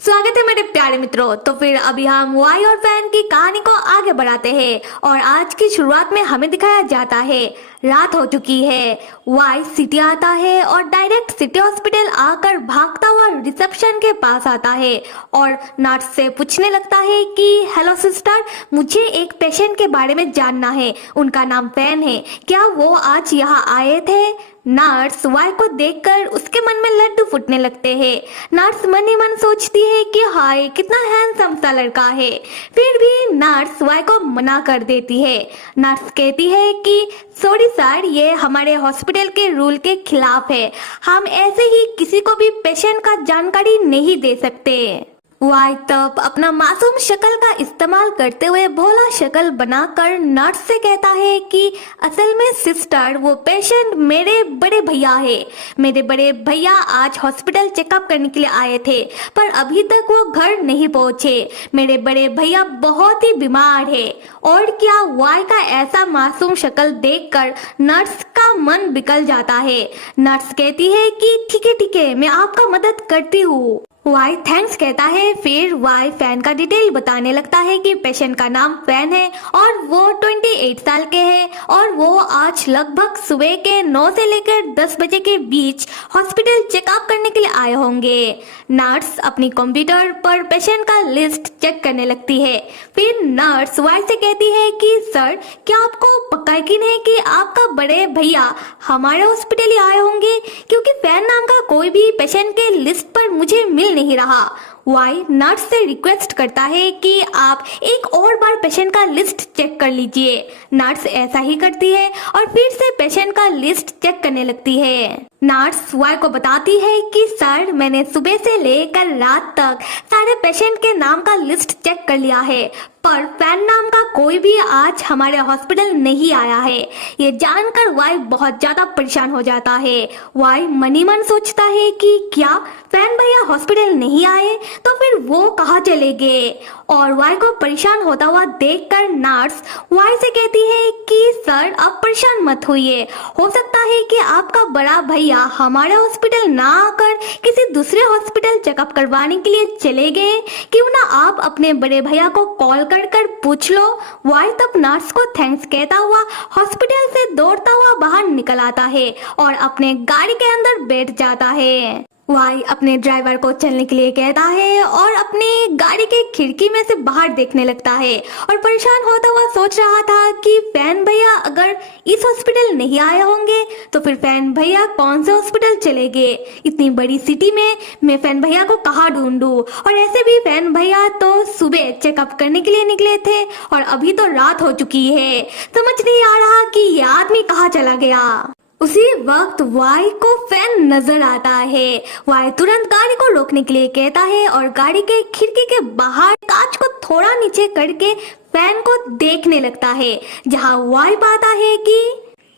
स्वागत है मेरे प्यारे मित्रों। तो फिर अभी हम वाई और फैन की कहानी को आगे बढ़ाते हैं और आज की शुरुआत में हमें दिखाया जाता है रात हो चुकी है। वाई सिटी आता है और डायरेक्ट सिटी हॉस्पिटल आकर भागता हुआ रिसेप्शन के पास आता है और नर्स से पूछने लगता है कि हेलो सिस्टर, मुझे एक पेशेंट के बारे में जानना है। उनका नाम फैन है, क्या वो आज यहाँ आए थे? नर्स वाई को देखकर उसके मन में लड्डू फूटने लगते हैं। नर्स मन ही मन सोचती है कि हाय कितना हैंडसम सा लड़का है, फिर भी नर्स वाई को मना कर देती है। नर्स कहती है कि सॉरी सर, ये हमारे हॉस्पिटल के रूल के खिलाफ है, हम ऐसे ही किसी को भी पेशेंट का जानकारी नहीं दे सकते। वाई तब अपना मासूम शक्ल का इस्तेमाल करते हुए भोला शक्ल बनाकर नर्स से कहता है कि असल में सिस्टर, वो पेशेंट मेरे बड़े भैया है। मेरे बड़े भैया आज हॉस्पिटल चेकअप करने के लिए आए थे, पर अभी तक वो घर नहीं पहुंचे। मेरे बड़े भैया बहुत ही बीमार है। और क्या वाई का ऐसा मासूम शक्ल देखकर नर्स का मन बिगल जाता है। नर्स कहती है कि ठीक है, मैं आपका मदद करती हूँ। वाई थैंक्स कहता है। फिर वाई फैन का डिटेल बताने लगता है कि पेशेंट का नाम फैन है और वो 28 साल के हैं और वो आज लगभग सुबह के 9 से लेकर 10 बजे के बीच हॉस्पिटल चेकअप करने के लिए आए होंगे। नर्स अपनी कंप्यूटर पर पेशेंट का लिस्ट चेक करने लगती है। फिर नर्स वाई से कहती है कि सर, क्या आपको पक्का यकीन है कि आपका बड़े भैया हमारे हॉस्पिटल ही आए होंगे, क्योंकि फैन नाम का कोई भी पेशेंट के लिस्ट पर मुझे मिल नहीं रहा। वाई नर्स से रिक्वेस्ट करता है कि आप एक और बार पेशेंट का लिस्ट चेक कर लीजिए। नर्स ऐसा ही करती है और फिर से पेशेंट का लिस्ट चेक करने लगती है। नर्स वाई को बताती है कि सर, मैंने सुबह से लेकर रात तक सारे पेशेंट के नाम का लिस्ट चेक कर लिया है, पर फैन नाम का कोई भी आज हमारे हॉस्पिटल नहीं आया है। ये जानकर वाई बहुत ज्यादा परेशान हो जाता है। वाई मन ही मन सोचता है कि क्या फैन भैया हॉस्पिटल नहीं आए तो फिर वो कहाँ चले गए। और वाई को परेशान होता हुआ देखकर नर्स वाई से कहती है कि सर, आप परेशान मत होइए, हो सकता है कि आपका बड़ा भैया हमारे हॉस्पिटल ना आकर किसी दूसरे हॉस्पिटल चेकअप करवाने के लिए चले गए। क्यों ना आप अपने बड़े भैया को कॉल कर पूछ लो। वाई तब नर्स को थैंक्स कहता हुआ हॉस्पिटल से दौड़ता हुआ बाहर निकल आता है और अपने गाड़ी के अंदर बैठ जाता है। वाई अपने ड्राइवर को चलने के लिए कहता है और अपनी गाड़ी के खिड़की में से बाहर देखने लगता है और परेशान होता हुआ सोच रहा था कि फैन भैया अगर इस हॉस्पिटल नहीं आए होंगे तो फिर फैन भैया कौन से हॉस्पिटल चले गए। इतनी बड़ी सिटी में मैं फैन भैया को कहाँ ढूंढूं, और ऐसे भी फैन भैया तो सुबह चेकअप करने के लिए निकले थे और अभी तो रात हो चुकी है। समझ नहीं आ रहा कि ये आदमी कहाँ चला गया। उसी वक्त वाई को फैन नजर आता है। वाई तुरंत गाड़ी को रोकने के लिए कहता है और गाड़ी के खिड़की के बाहर कांच को थोड़ा नीचे करके फैन को देखने लगता है, जहां वाई पाता है कि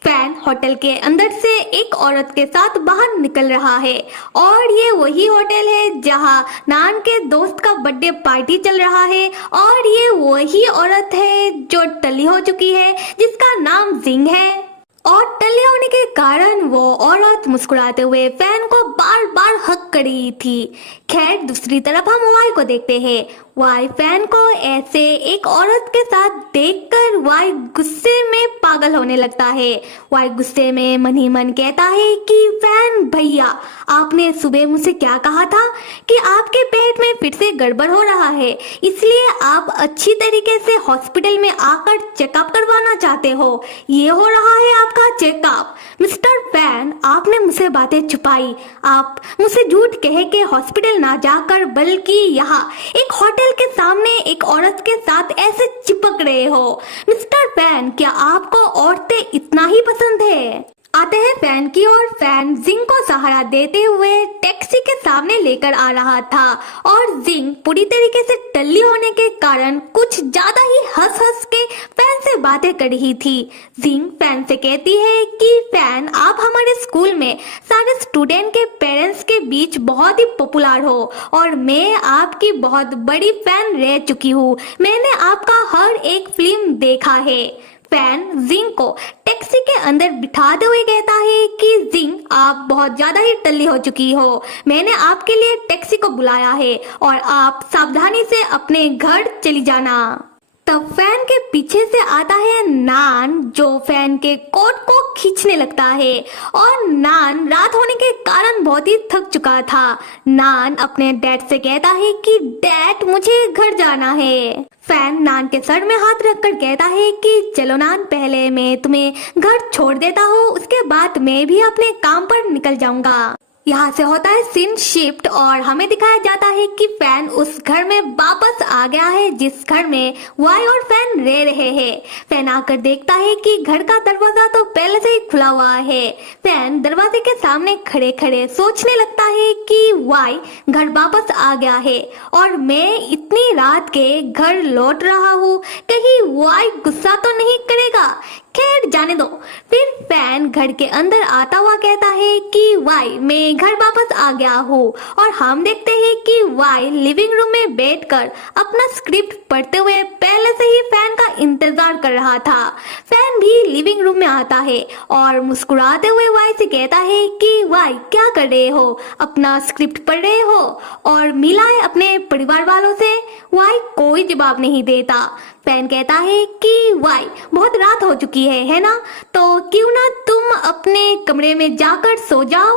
फैन होटल के अंदर से एक औरत के साथ बाहर निकल रहा है और ये वही होटल है जहां नान के दोस्त का बर्थडे पार्टी चल रहा है और ये वही औरत है जो टली हो चुकी है, जिसका नाम जिंग है। और टल्ले होने के कारण वो औरत मुस्कुराते हुए फैन को बार बार हक कर रही थी। खैर, दूसरी तरफ हम वाई को देखते हैं। वाई फैन को ऐसे एक औरत के साथ देखकर वाई गुस्से में पागल होने लगता है। वाई गुस्से में मन ही मन कहता है कि फैन भैया, आपने सुबह मुझसे क्या कहा था कि आपके पेट में फिर से गड़बड़ हो रहा है, इसलिए आप अच्छी तरीके से हॉस्पिटल में आकर चेकअप करवाना चाहते हो। ये हो रहा है आपका चेकअप। मिस्टर फैन, आपने मुझसे बातें छुपाई। आप मुझसे झूठ कह के हॉस्पिटल ना जाकर बल्कि यहाँ एक होटल के सामने एक औरत के साथ ऐसे चिपक रहे हो। मिस्टर फैन, क्या आपको औरतें इतना ही पसंद है? आते हैं फैन की ओर। फैन जिंग को सहारा देते हुए टैक्सी के सामने लेकर आ रहा था और जिंग पूरी तरीके से टल्ली होने के कारण कुछ ज्यादा ही हंस हंस के फैन से बातें कर रही थी। जिंग फैन से कहती है कि फैन, आप हमारे स्कूल में सारे स्टूडेंट के पेरेंट्स के बीच बहुत ही पॉपुलर हो और मैं आपकी बहुत बड़ी फैन रह चुकी हूँ। मैंने आपका हर एक फिल्म देखा है। फैन जिंग को टैक्सी के अंदर बिठाते हुए कहता है कि जिंग, आप बहुत ज्यादा ही टल्ली हो चुकी हो। मैंने आपके लिए टैक्सी को बुलाया है और आप सावधानी से अपने घर चली जाना। तब फैन के पीछे से आता है नान, जो फैन के कोट को खींचने लगता है और नान रात होने के कारण बहुत ही थक चुका था। नान अपने डैड से कहता है कि डैड, मुझे घर जाना है। फैन नान के सर में हाथ रखकर कहता है कि चलो नान, पहले मैं तुम्हें घर छोड़ देता हूँ, उसके बाद मैं भी अपने काम पर निकल जाऊंगा। यहाँ से होता है सीन शिफ्ट और हमें दिखाया जाता है कि फैन उस घर में वापस आ गया है जिस घर में वाई और फैन रह रहे हैं। फैन आकर देखता है कि घर का दरवाजा तो पहले से ही खुला हुआ है। फैन दरवाजे के सामने खड़े खड़े सोचने लगता है कि वाई घर वापस आ गया है और मैं इतनी रात के घर लौट रहा हूँ, कहीं वाई गुस्सा तो नहीं करेगा। खैर जाने दो। फिर फैन घर के अंदर आता हुआ कहता है कि वाई, मैं घर वापस आ गया हूँ और हम देखते हैं कि वाई लिविंग रूम में बैठकर अपना स्क्रिप्ट पढ़ते हुए पहले से ही फैन का इंतजार कर रहा था। फैन भी लिविंग रूम में आता है और मुस्कुराते हुए वाई से कहता है कि वाई, क्या कर रहे हो, अपना स्क्रिप्ट पढ़ रहे हो? और मिलाए अपने परिवार वालों से। वाई कोई जवाब नहीं देता। फैन कहता है कि वाई, बहुत रात हो चुकी है ना, तो क्यों ना तुम अपने कमरे में जाकर सो जाओ।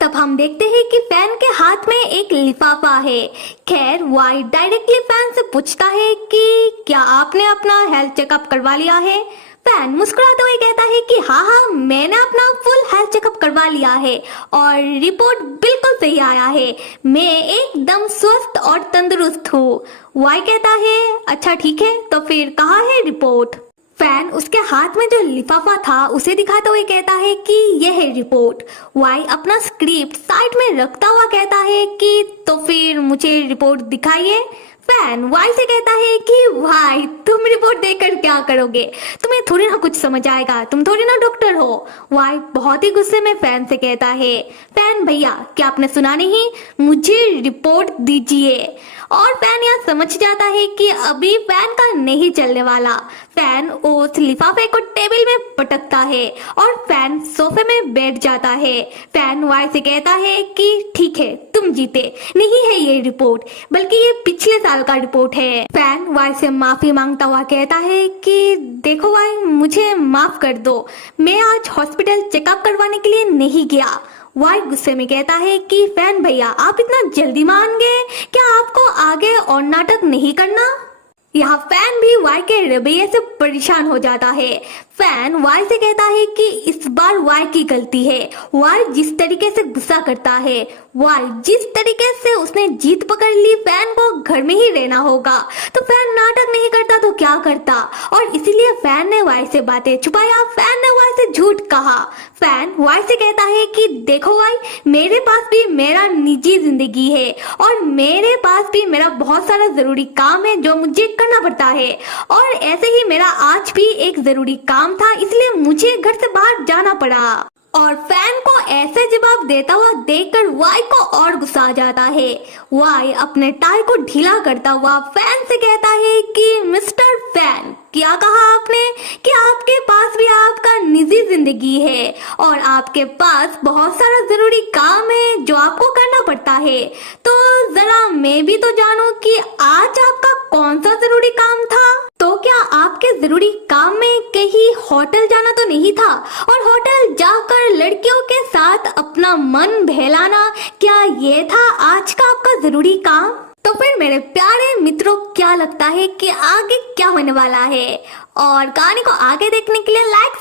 तब हम देखते हैं कि फैन के हाथ में एक लिफाफा है। खैर वाई डायरेक्टली फैन से पूछता है कि क्या आपने अपना हेल्थ चेकअप करवा लिया है? फैन मुस्कुराते हुए कहता है कि हाँ, मैंने अपना फुल हेल्थ चेकअप करवा लिया है और रिपोर्ट बिल्कुल सही आया है। मैं एकदम स्वस्थ और तंदुरुस्त हूँ। वाई कहता है अच्छा ठीक है, तो फिर कहाँ है रिपोर्ट? फैन उसके हाथ में जो लिफाफा था उसे दिखाते हुए कहता है कि यह है रिपोर्ट। वाई अपना स्क्रिप्ट साइड में रखता हुआ कहता है कि तो फिर मुझे रिपोर्ट दिखाइए। फैन वाई से कहता है कि भाई, तुम रिपोर्ट देखकर क्या करोगे, तुम्हें थोड़ी ना कुछ समझ आएगा, तुम थोड़ी ना डॉक्टर हो। वाई बहुत ही गुस्से में फैन से कहता है, फैन भैया, क्या आपने सुना नहीं, मुझे रिपोर्ट दीजिए। और फैन यहाँ समझ जाता है कि अभी फैन का नहीं चलने वाला। फैन उस लिफाफे को टेबल में पटकता है और फैन सोफे में बैठ जाता है। फैन वाई से कहता है कि ठीक है, तुम जीते, नहीं है ये रिपोर्ट, बल्कि ये पिछले साल का रिपोर्ट है। फैन वाई से माफी मांगता हुआ कहता है कि देखो वाई, मुझे माफ कर दो, मैं आज हॉस्पिटल चेकअप करवाने के लिए नहीं गया। वाई गुस्से में कहता है कि फैन भैया, आप इतना जल्दी मान गए, क्या आपको आगे और नाटक नहीं करना? यहाँ फैन भी वाई के रवैये से परेशान हो जाता है। फैन वाई से कहता है कि इस बार वाई की गलती है। वाई जिस तरीके से गुस्सा करता है, वाई जिस तरीके से उसने जीत पकड़ ली, फैन को घर में ही रहना होगा। तो फैन नाटक नहीं करता तो क्या करता, और इसीलिए फैन ने वाई से बातें छुपाया, फैन ने वाई से झूठ कहा। फैन वाई से कहता है कि देखो वाई, मेरे पास भी मेरा निजी जिंदगी है और मेरे पास भी मेरा बहुत सारा जरूरी काम है जो मुझे करना पड़ता है, और ऐसे ही मेरा आज भी एक जरूरी काम था, इसलिए मुझे घर से बाहर जाना पड़ा। और फैन को ऐसे जवाब देता हुआ देखकर वाई को और गुस्सा आ जाता है। वाई अपने टाई को ढीला करता हुआ फैन से कहता है कि मिस्टर फैन, क्या कहा आपने कि आपके पास भी आपका निजी जिंदगी है और आपके पास बहुत सारा जरूरी काम है जो आपको करना पड़ता है, तो जरा मैं भी तो जानूं कि आज आपका कौन सा जरूरी काम था। तो क्या आपके जरूरी काम में कहीं होटल जाना तो नहीं था, और होटल जाकर लड़कियों के साथ अपना मन बहलाना, क्या ये था आज का आपका जरूरी काम? तो फिर मेरे प्यारे मित्रों, क्या लगता है कि आगे क्या होने वाला है? और कहानी को आगे देखने के लिए लाइक,